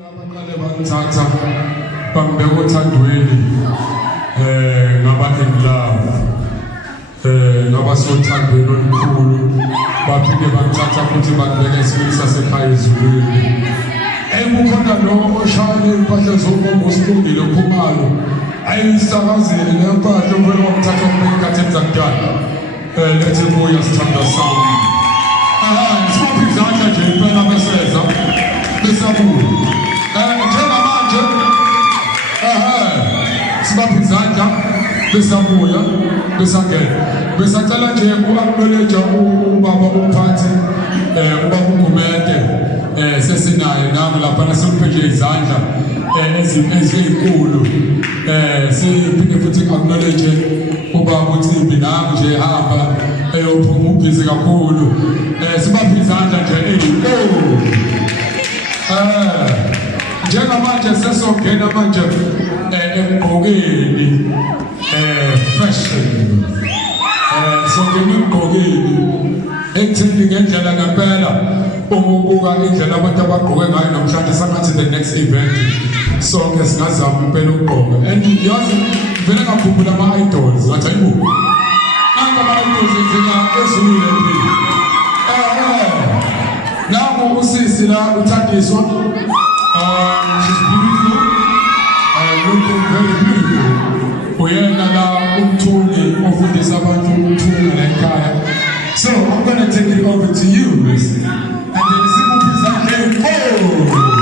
abaqale bangithatha bangibeka othandweni ngaba in love ngaba sothandweni olukhulu baphinde bangithatha futhi bangibeka esimeni sasekhaya ezulwini kukhona lo oshayela impahla zombongo usibongile ophumalo ayisakazile le mpahla uvele wamthatha umbeka ekhathini zakudala lethe buya sithanda sound siphi izandla nje impela beseza besabuya njengamanje sibaphi izandla besabuya besangena besacela nje uacknowledge ubaba umphathi ubaba uGumede sesinayo nami lapha nasiphethe izandla ezinkulu siphinde futhi acknowledge ubaba uThimbi nami nje hamba eyophuma ubhizi kakhulu sibaphi izandla nje njengamanje sesongena manje emgqokeni fashion songena emgqokeni ekuthini ngendlela ngempela umubuka indlela abantu abagqoke ngayo namhlanje sangathi the next event sonke singazama impela ukugqoka and yazi vele ngakhumbula ama-idols ngathi ayibo nanga ama-idols enzeka ezulwini empilo nangu usisi la uthandiswa she's beautiful looking very beautiful uyena la umthungi ofundisa abantu ukuthunga la ekhaya so I'm going to take it over to you Miss and then siphi izandla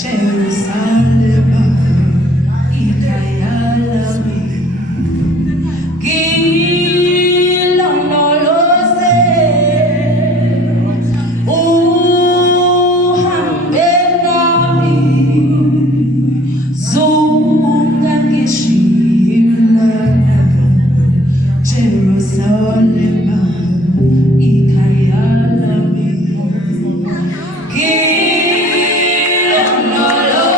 Jerusalem, ikhaya lami. Ngilondoloze, uhambe nami, zungangishilana. Jerusalem, ikhaya lami. Ngilondoloze,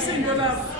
umsindo lapho.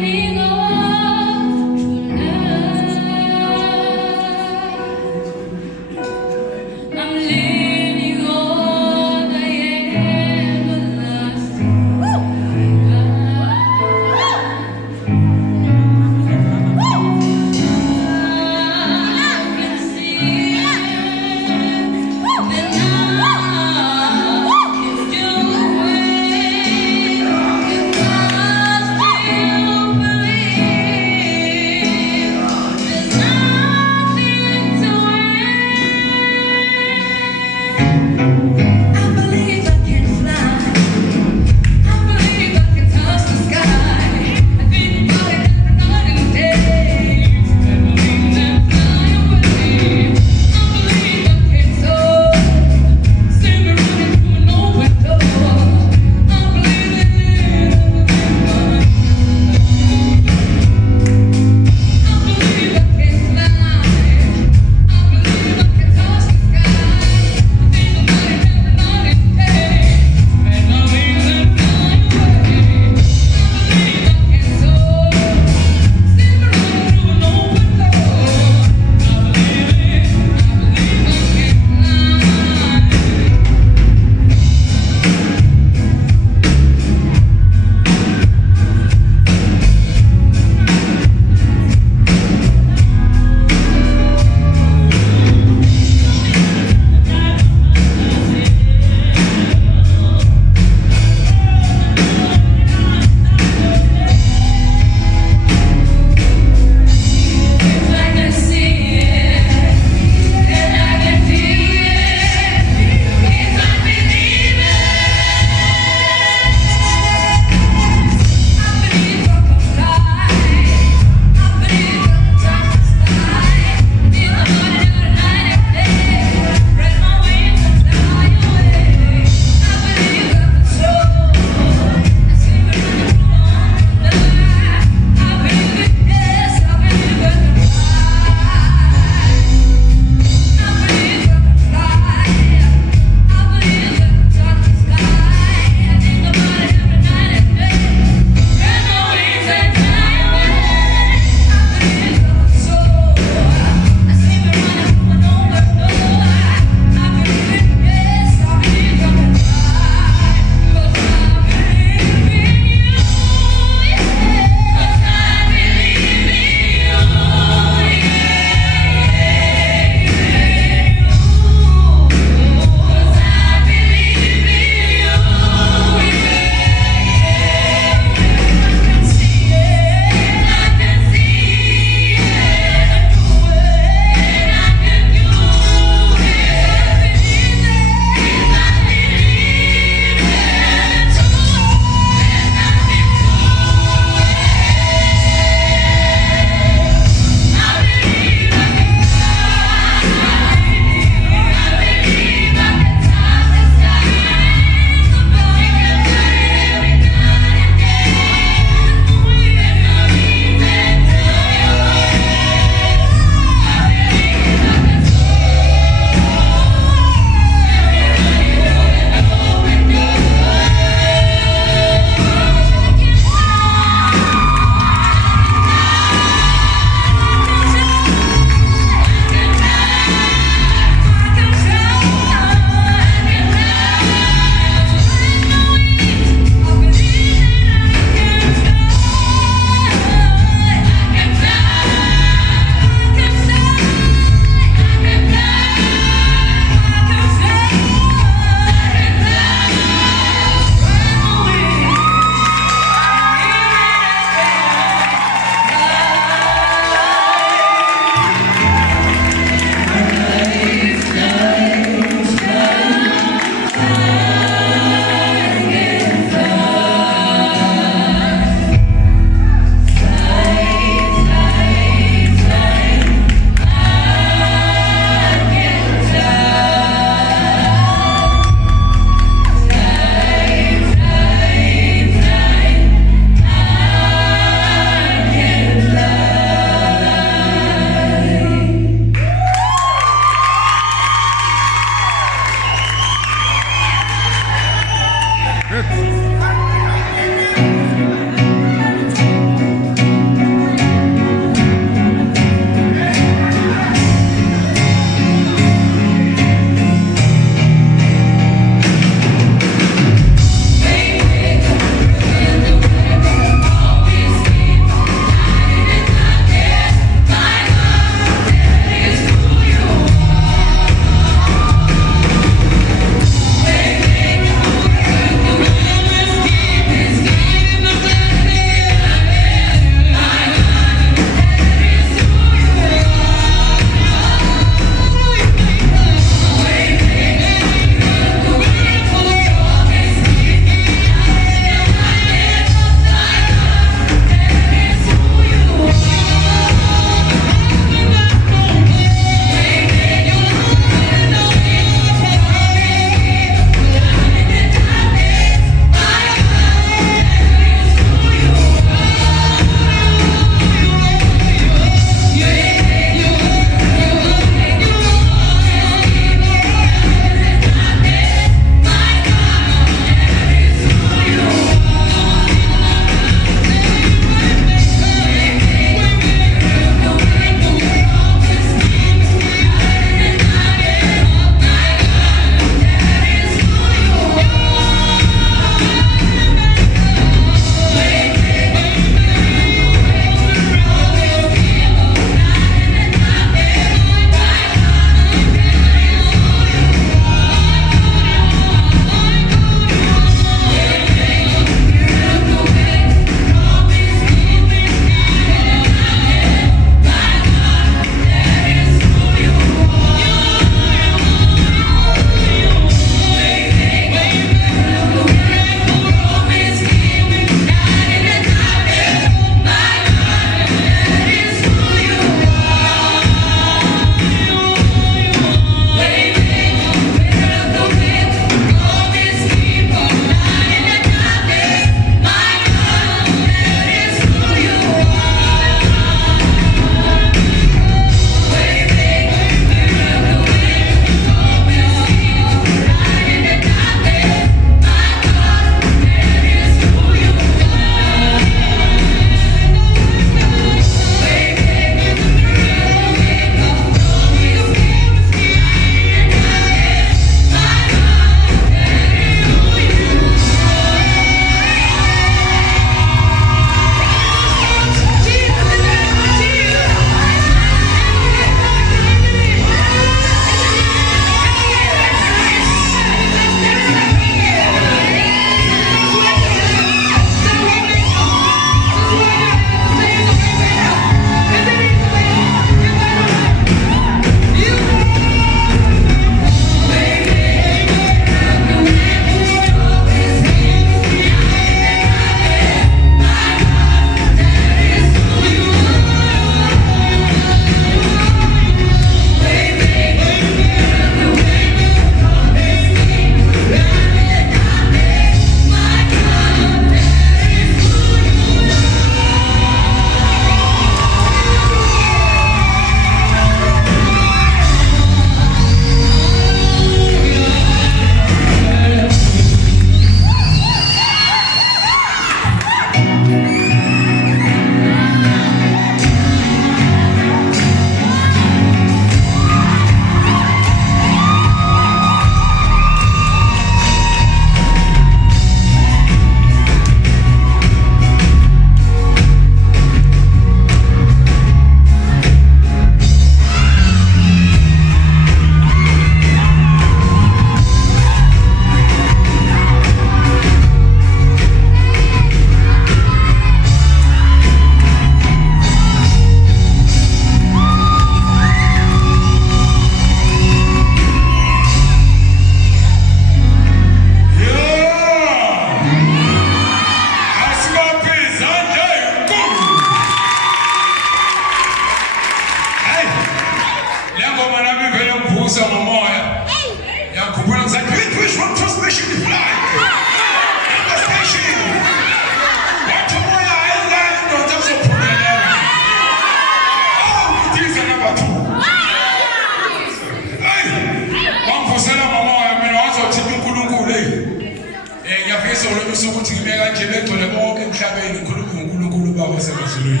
isolo sokuthi ngibeka nje begcwele bonke emhlabeni ngikhuluma ngoNkulunkulu Baba wasemazulwini.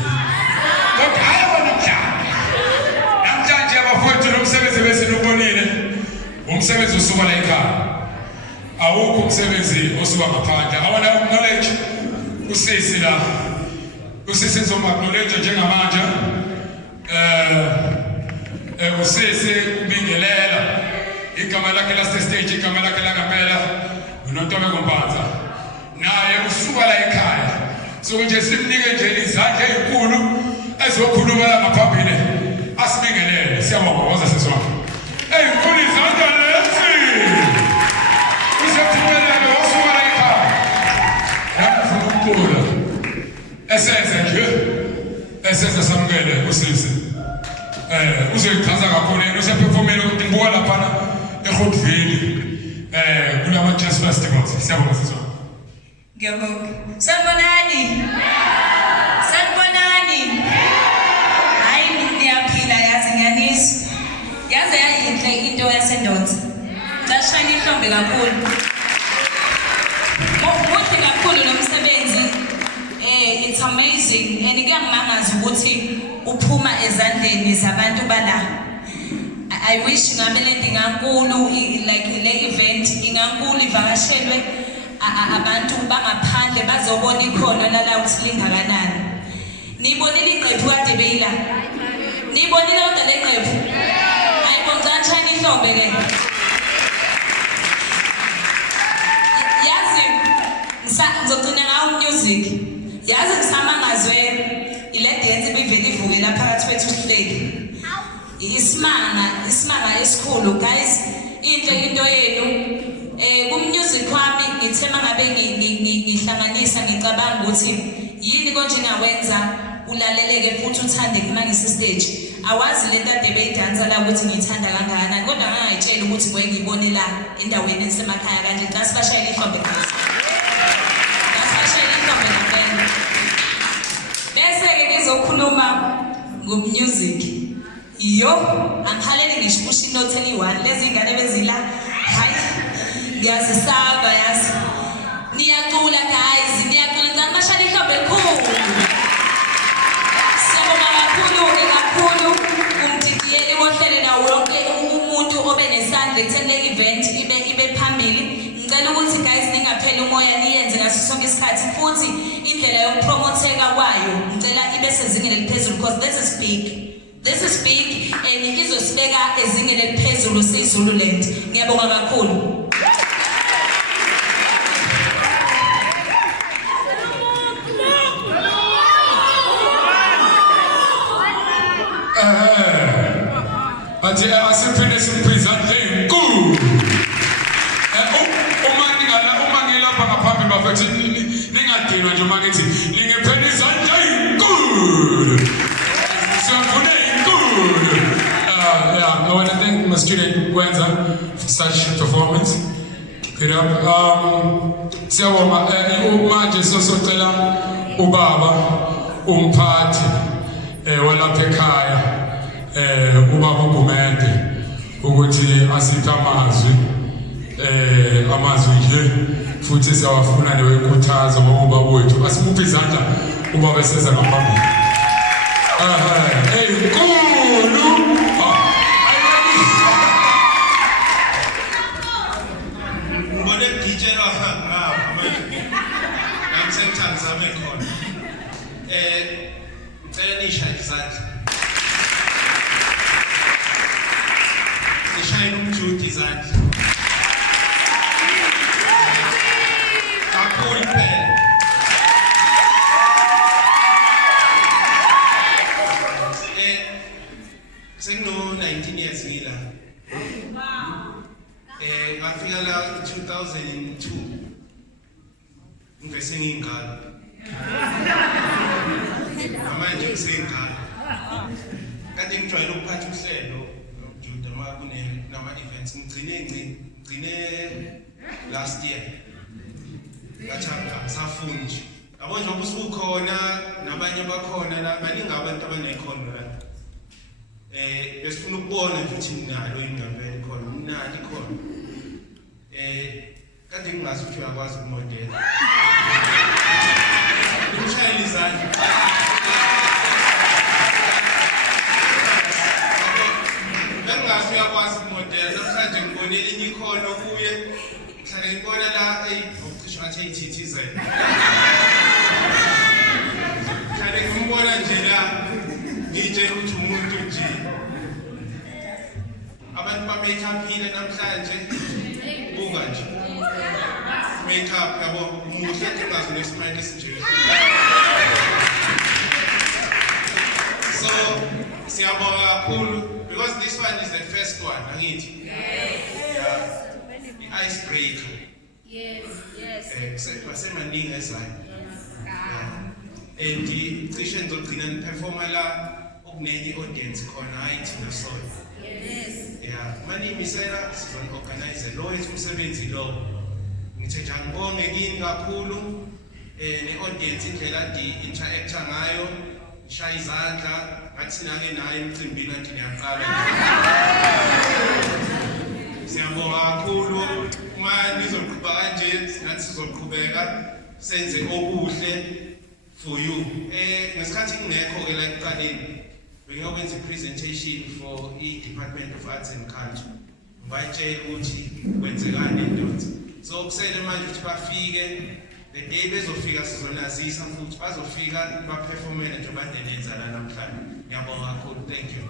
Kodwa hayi wona mhlaba. Namhlanje abafowethu nomsebenzi besinubonile. Umsebenzi usuka la ekhaya. Awukho umsebenzi osuka ngaphandle. Awona knowledge usisi la. Usisi njengamanje usisi ubingelela igama lakhe la stage igama lakhe la ngempela uNontobe Kombanza naye usuka la ekhaya sokunje simnike nje izandla ezinkulu ezokhuluma la ngaphambili asibingelele siyabonga sesona ezinkulu izandla lezi usephumelele wasuka la ekhaya yamfuna Esenze samukele usisi. Uzoyichaza kakhulu yena usephefomela ukuthi ngibuka lapha eGoodville. Kulama Jazz Festivals. Siyabonga sisona. Ngiyabonga. Sanibonani. Sanibonani. Hayi niyaphila yazi ngiyanizwa. Yaze yayinhle into yasendoda. Ngashaya ihlombe kakhulu. Muhle kakhulu lo msebenzi. It's amazing and ngiyangimangaza ukuthi uphuma ezandleni zabantu bala. I wish ngabe le ndingankulu like le event ingankulu ivakashelwe abantu bangaphandle bazobona ikhono lala ukuthi lingakanani. Nibonile iqephu kade beyila. Nibonile kodwa le qephu. Ayibonza nchana ihlombe ke. Yazi ngizogcina ngawo music. Yazi ngisamangazwe ile dance bivele ivuke lapha phakathi kwethu sihleki. Isimanga esikhulu guys. Inhle into yenu. Music wami ngithema ngabe ngihlanganisa ngicabanga ukuthi yini konje ngawenza ulaleleke futhi uthande kuma ngisi stage. Awazi le ntade beyidansa la ukuthi ngithanda kangakanani kodwa ngangayitshela ukuthi ngoye ngibone la endaweni esemakhaya kanje xa sibashayela ihlombe guys. Ngizokhuluma ngomusic. Yo, angikhaleli ngisho ukusho inote eli1 lezi ingane bezila. Hayi. Ngiyazisaba yazi. Niyacula guys, niyacula ngabashaya ihlombe elikhulu. Siyabonga kakhulu umdidiyeli wohlele nawo wonke umuntu obe nesandla ekutheni le event ibe phambili. Ngicela ukuthi guys ningapheli umoya niyenze ngaso sonke isikhathi futhi indlela yokupromotheka kwayo ngicela ibe sezingeni eliphezulu because this is big and izosibeka ezingeni eliphezulu seZululand. Ngiyabonga kakhulu. Athi asiphinde simphizane inkulu. Uma ngilapha ngaphambi bafethi ningadinwa nje uma ngithi ningephela izandla ezinkulu. Siyafuna inkulu. I want to thank my student Gwenza for such performance. Get up. Siyabonga manje sosocela ubaba umphathi walapha ekhaya ubaba uGumede ukuthi asiphe amazwi nje futhi siyawafuna newekhuthazo ngoba wethu asimuphe izandla uba beseza ngaphambili. Enkulu ngone dijela ngapha namsenthani zame khona ngicela nishaye izandla nishaye umjuti izandla kakhulu phela sengino 19 years ngila ngafika la 2002 ngivese ngingalo manje ngisengalo kade ngijwayele ukuphatha uhlelo Juda makune nama events ngigcine last year ngathanda safundi yabo njengoba usukhona nabanye bakhona la baningi abantu abanekhono la besifuna ukubona ukuthi ninalo ingempela khona mnandi khona Kade ngingazi ukuthi uyakwazi ukumodela. Umshayeli izandla. Bengazi uyakwazi ukumodela namhlanje ngibone elinye ikhono kuye. Mhlawumbe ngibona la ucishe ngathi eyithithizela. Mhlawumbe ngimbona nje la ngitshela ukuthi umuntu nje. Abantu ba-make-up-ile namhlanje buka nje. Make-up yabo muhle engazi nesimanje esinje. So siyabonga kakhulu because this one is the first one, angithi? Yeah. Icebreaker. Yes. Semaningi ezayo. And cishe ngizogcina niperforma la okunenye audience khona hayi thina sona. Yeah, manimisela sizon-organize lo wethu umsebenzi lo. Ngithe nje ngibonge kini kakhulu ne-audience indlela di-interacta ngayo, shaya izandla, ngathi nake naye emcimbini kanti niyaqala. Siyabonga kakhulu uma nizoqhubeka kanje, ngathi sizoqhubeka senze okuhle for you. Ngesikhathi ngingekho-ke la ekuqaleni, bengiyokwenza i-presentation for i-Department of Arts and Culture. Ngibatshela ukuthi kwenzekani endoda. So kusele manje ukuthi bafike, the day bezofika sizonazisa futhi bazofika baperformele nje bandenenza la namhlanje. Ngiyabonga kakhulu. Thank you.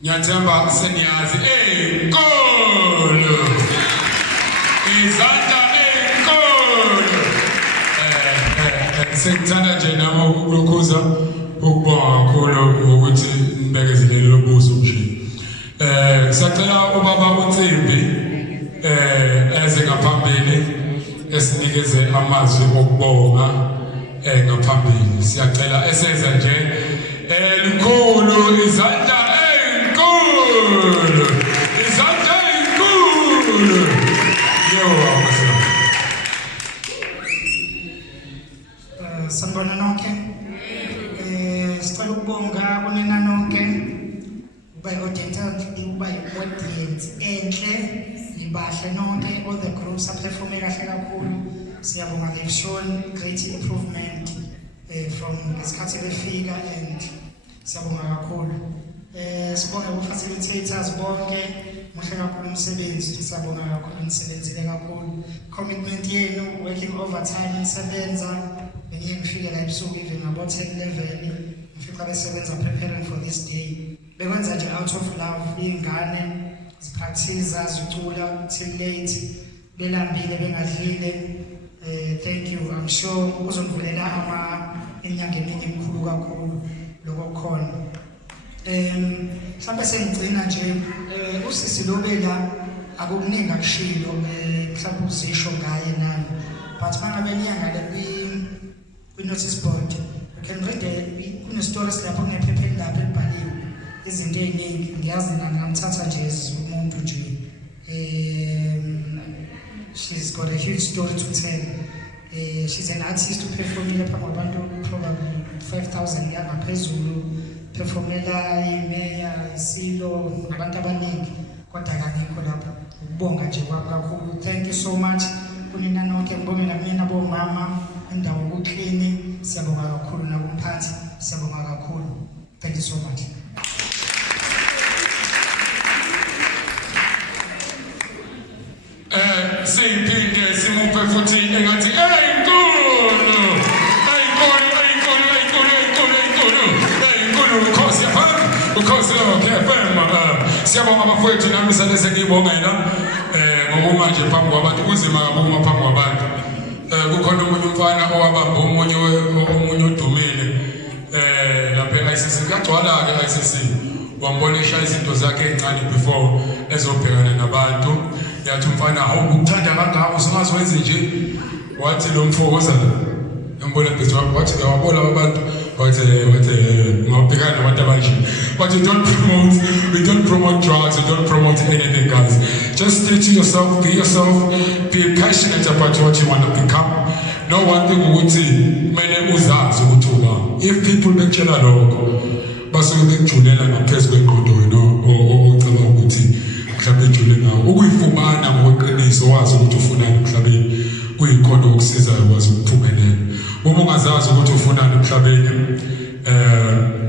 Ngiyathemba seniyazi enkolo. Izandla enkolo. Sengithanda nje nami ukulokhuza ukubonga kakhulu ukuthi nibekezelele lo buso nje. Sicela ubaba uNtsimbi eze ngaphambili esinikeze amazwi okubonga ngaphambili. Siyacela eseza nje likhulu izandla enkulu. Izandla enkulu. Sanibona nonke. Sicela ukubonga kunina nonke. Audience enhle, ibahle nonke, all the groups aperforme kahle kakhulu. Siyabonga, they've shown great improvement from ngesikhathi befika and siyabonga kakhulu. Sibonga ku-facilitators bonke, muhle kakhulu umsebenzi, siyabonga kakhulu nisebenzile kakhulu. Commitment yenu, working overtime nisebenza, bengiye ngifike la ebusuku even ngabo 10:11, ngifika besebenza preparing for this day. Bekwenza nje out of love, ingane zipractice zicula till late, belambile bengadlile. Thank you. I'm sure kuzonivulela enyangeni emkhulu kakhulu lokho khona. Mhlawumbe sengigcina nje usisi Lobela akukuningi akushilo mhlawumbe uzisho ngaye nami, but mangabe niya ngale kwi-notice board you can read kune-stories lapho kunephepheni lapho elibhaliwe izinto ey'ningi. Ngiyazi ngamthatha nje umuntu nje she's got a huge story to tell. She's an artist uperformile phambi kwabantu probably 5,000 yangaphezulu, performela imeya isilo nabantu abaningi, kodwa kangikho lapho. Ukubonga nje kwabo kakhulu. Thank you so much kunina nonke, ngibonge namina bomama indawo ukuklini, siyabonga kakhulu nakumphathi, siyabonga kakhulu. Thank you so much. Siphinde simuphe futhi engathi enkulu ukhosi FM. Siyabonga abafowethu nami salese ngibongela ngokumanje phambi kwabantu kunzima kabuma phambi kwabantu. Kukhona umuntu umfana owabamba omunye odumile lapha e-ICC, kagcwala ke e-ICC, wambonisha izinto zakhe encane before ezobhekana nabantu. Yathi umfana hawu ukuthanda kangaka usingazi wenze nje, wathi lo mfokoza embona phezu wakhe wathi ngiyabona abantu wathi ngiyabhekana nabantu abanje, but we don't promote drugs, we don't promote anything, guys. Just stay to yourself, be yourself, be passionate about what you want to become. No one thing ukuthi kumele uzazi ukuthi uba, if people bekutshela lokho basuke bekujulela ngaphezu kwengqondo wena ocabanga siwazi ukuthi ufunani emhlabeni kuyikhona ukusizayo ukwazi ukuphumelela. Uma ungazazi ukuthi ufunani emhlabeni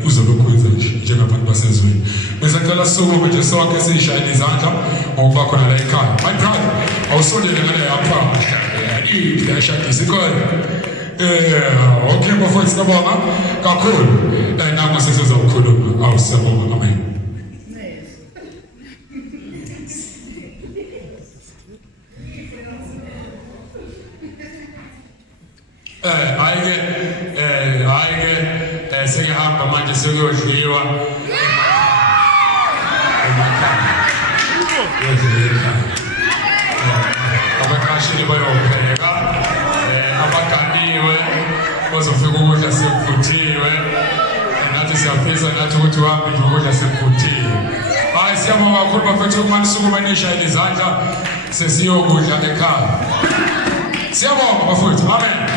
uzobe kwenza nje njengabantu basezweni. Ngisacela sisukume nje sonke sishayele izandla ngokuba khona la ekhaya. My brother, awusondele ngale yapha mhlawumbe yashadisa ikhona. Okay bafowethu siyabonga kakhulu. Nangu sesizokhuluma. Awusiyabonga. Amen. Ayike sengihamba manje sekuyodliwa abaqashile bayopheka abaganiwe bazofika ukudla sekuvuthiwe nathi siyafisa nathi ukuthi uhambe nje ukudla sekuvuthiwe. Hayi siyabonga kakhulu bafethu uma nisukuma nishayele izandla sesiyokudla ekhaya. Siyabonga bafethu. Amen.